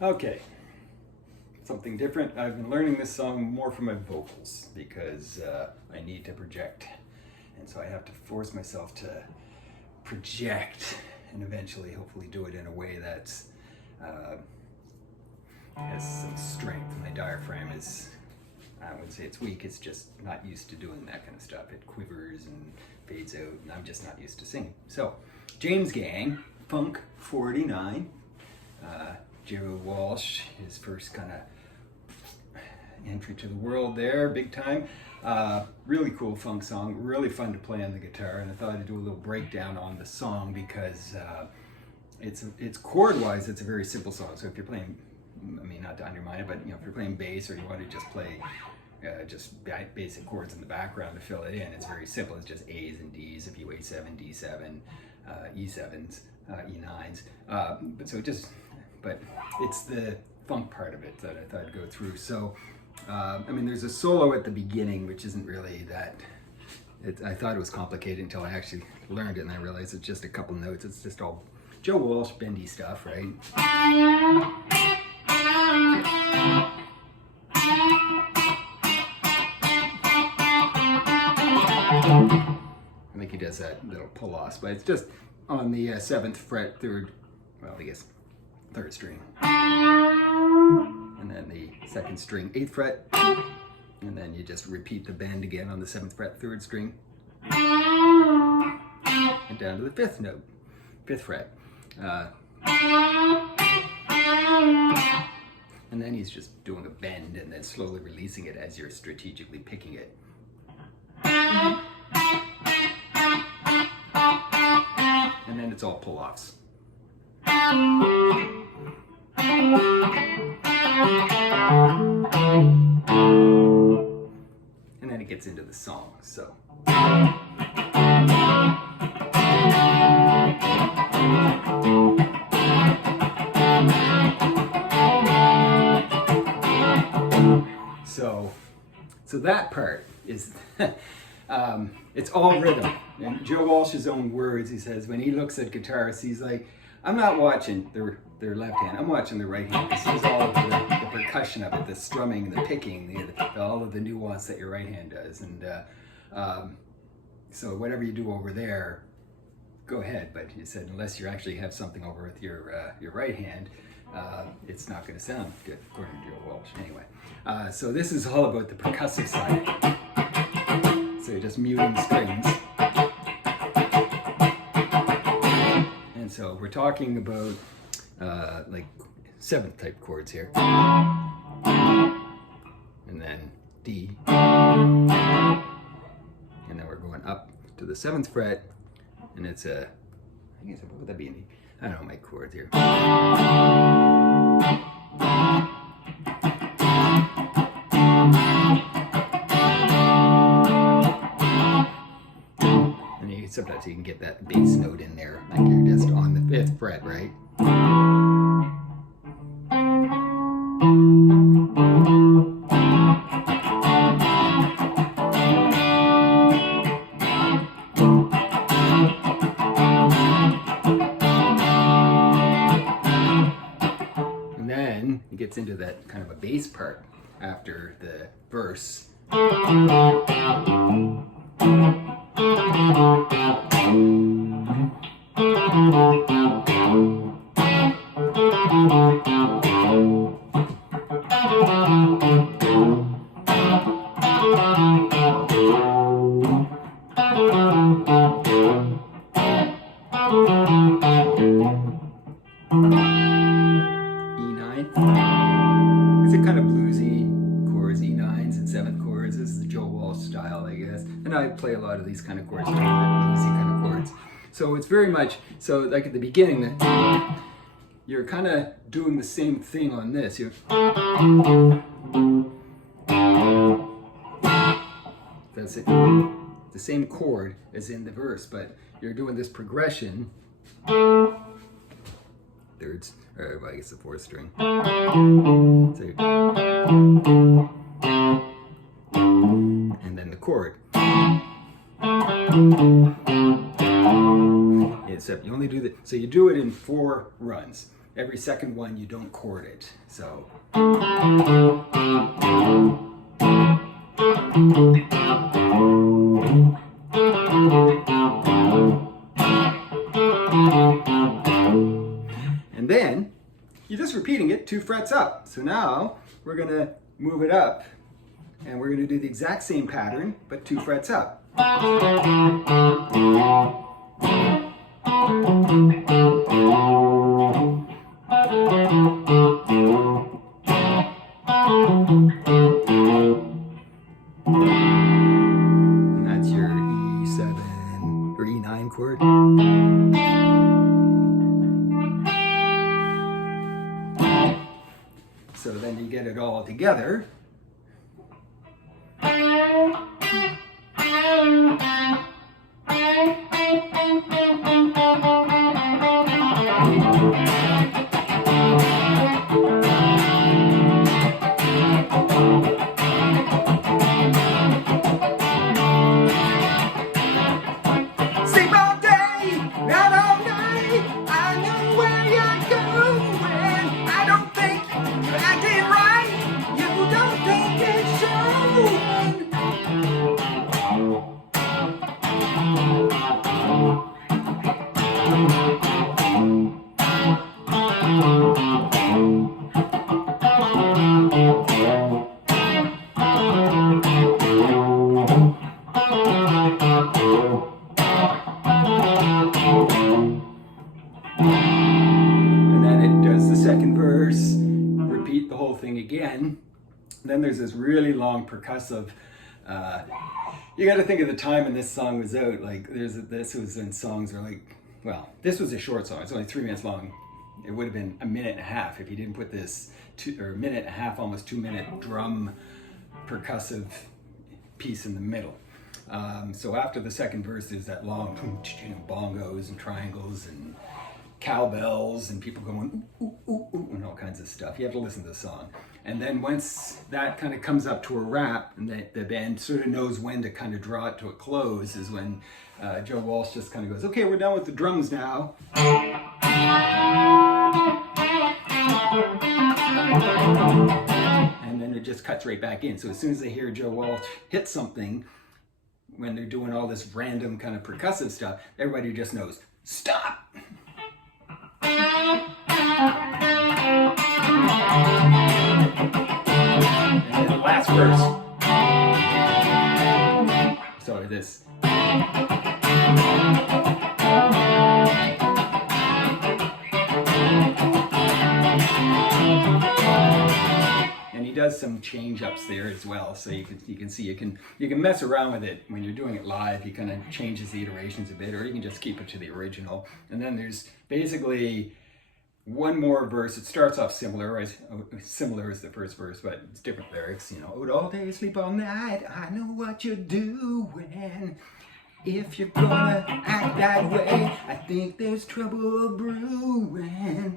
Okay, something different. I've been learning this song more from my vocals because I need to project. And so I have to force myself to project and eventually hopefully do it in a way that's has some strength. My diaphragm is, I wouldn't say it's weak, it's just not used to doing that kind of stuff. It quivers and fades out and I'm just not used to singing. So, James Gang, Funk 49. Joe Walsh, his first kind of entry to the world there, big time. Really cool funk song, really fun to play on the guitar, and I thought I'd do a little breakdown on the song because it's chord-wise, it's a very simple song. So if you're playing, I mean, not to undermine it, but if you're playing bass or you want to just play just basic chords in the background to fill it in, it's very simple. It's just A's and D's, if you A7, D7, E7s, E9s. But it's the funk part of it that I thought I'd go through. So, I mean, there's a solo at the beginning, which isn't really that, I thought it was complicated until I actually learned it and I realized it's just a couple notes. It's just all Joe Walsh bendy stuff, right? I think he does that little pull-offs, but it's just on the 7th fret, third string, and then the 2nd string, 8th fret, and then you just repeat the bend again on the 7th fret, 3rd string, and down to the 5th note, 5th fret, and then he's just doing a bend and then slowly releasing it as you're strategically picking it. And then it's all pull-offs. And then it gets into the song, so. So that part is, it's all rhythm. And Joe Walsh's own words, he says, when he looks at guitarists, he's like, I'm not watching their left hand, I'm watching the right hand. He sees all of the percussion of it, the strumming, the picking, all of the nuance that your right hand does. And so whatever you do over there, go ahead. But he said, unless you actually have something over with your right hand, it's not going to sound good, according to Joe Walsh. Anyway, so this is all about the percussive side. So you're just muting the strings. And so we're talking about like 7th type chords here. And then D. And then we're going up to the 7th fret. And it's a, I guess, what would that be? I don't know my chords here. And sometimes you can get that bass note in there, like you're just on the 5th fret, right? And then it gets into that kind of a bass part after the verse. E9. It's a kind of bluesy chords, E9s and 7th chords. This is the Joe Walsh style, I guess. And I play a lot of these kind of chords, bluesy kind of chords. So it's very much, so like at the beginning, you're kind of doing the same thing on this. That's it. The same chord as in the verse, but you're doing this progression. Thirds, or I guess the 4th string. So and then the chord. Except you only do that, so you do it in 4 runs. every second one you don't chord it. So. And then you're just repeating it 2 frets up. So now we're going to move it up and we're going to do the exact same pattern but 2 frets up. And that's your E7 or E9 chord. So then you get it all together. Sleep all day, not all night. I know where you're going. I don't think you're acting right. You don't think it's showing. And then it does the second verse, repeat the whole thing again. Then there's this really long percussive. You got to think of the time when this song was out. Like this was when songs were like, well, this was a short song. It's only 3 minutes long. It would have been a minute and a half if you didn't put this a minute and a half, almost 2 minute drum percussive piece in the middle. So after the second verse, there's that long, bongos and triangles and cowbells and people going ooh, ooh, ooh, ooh, and all kinds of stuff. You have to listen to the song. And then once that kind of comes up to a wrap and the band sort of knows when to kind of draw it to a close is when Joe Walsh just kind of goes, okay, we're done with the drums now. And then it just cuts right back in. So as soon as they hear Joe Walsh hit something, when they're doing all this random kind of percussive stuff, everybody just knows, stop! And then the last verse. Sorry, this. And he does some change ups there as well, so you can see you can mess around with it when you're doing it live. He kind of changes the iterations a bit, or you can just keep it to the original. And then there's basically one more verse. It starts off similar as the first verse, but it's different lyrics. You know, out all day, sleep all night. I know what you're doing. If you're gonna act that way, I think there's trouble brewing.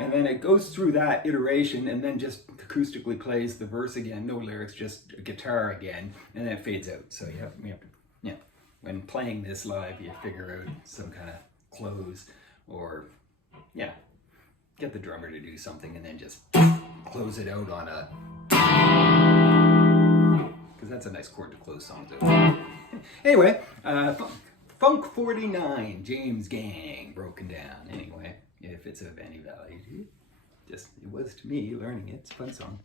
And then it goes through that iteration and then just acoustically plays the verse again, no lyrics, just a guitar again, and then it fades out. So you have to, when playing this live, you figure out some kind of close or, get the drummer to do something and then just close it out on a, because that's a nice chord to close songs out. Anyway, Funk 49, James Gang, broken down. Anyway, if it's of any value to you, it was to me learning it. It's a fun song.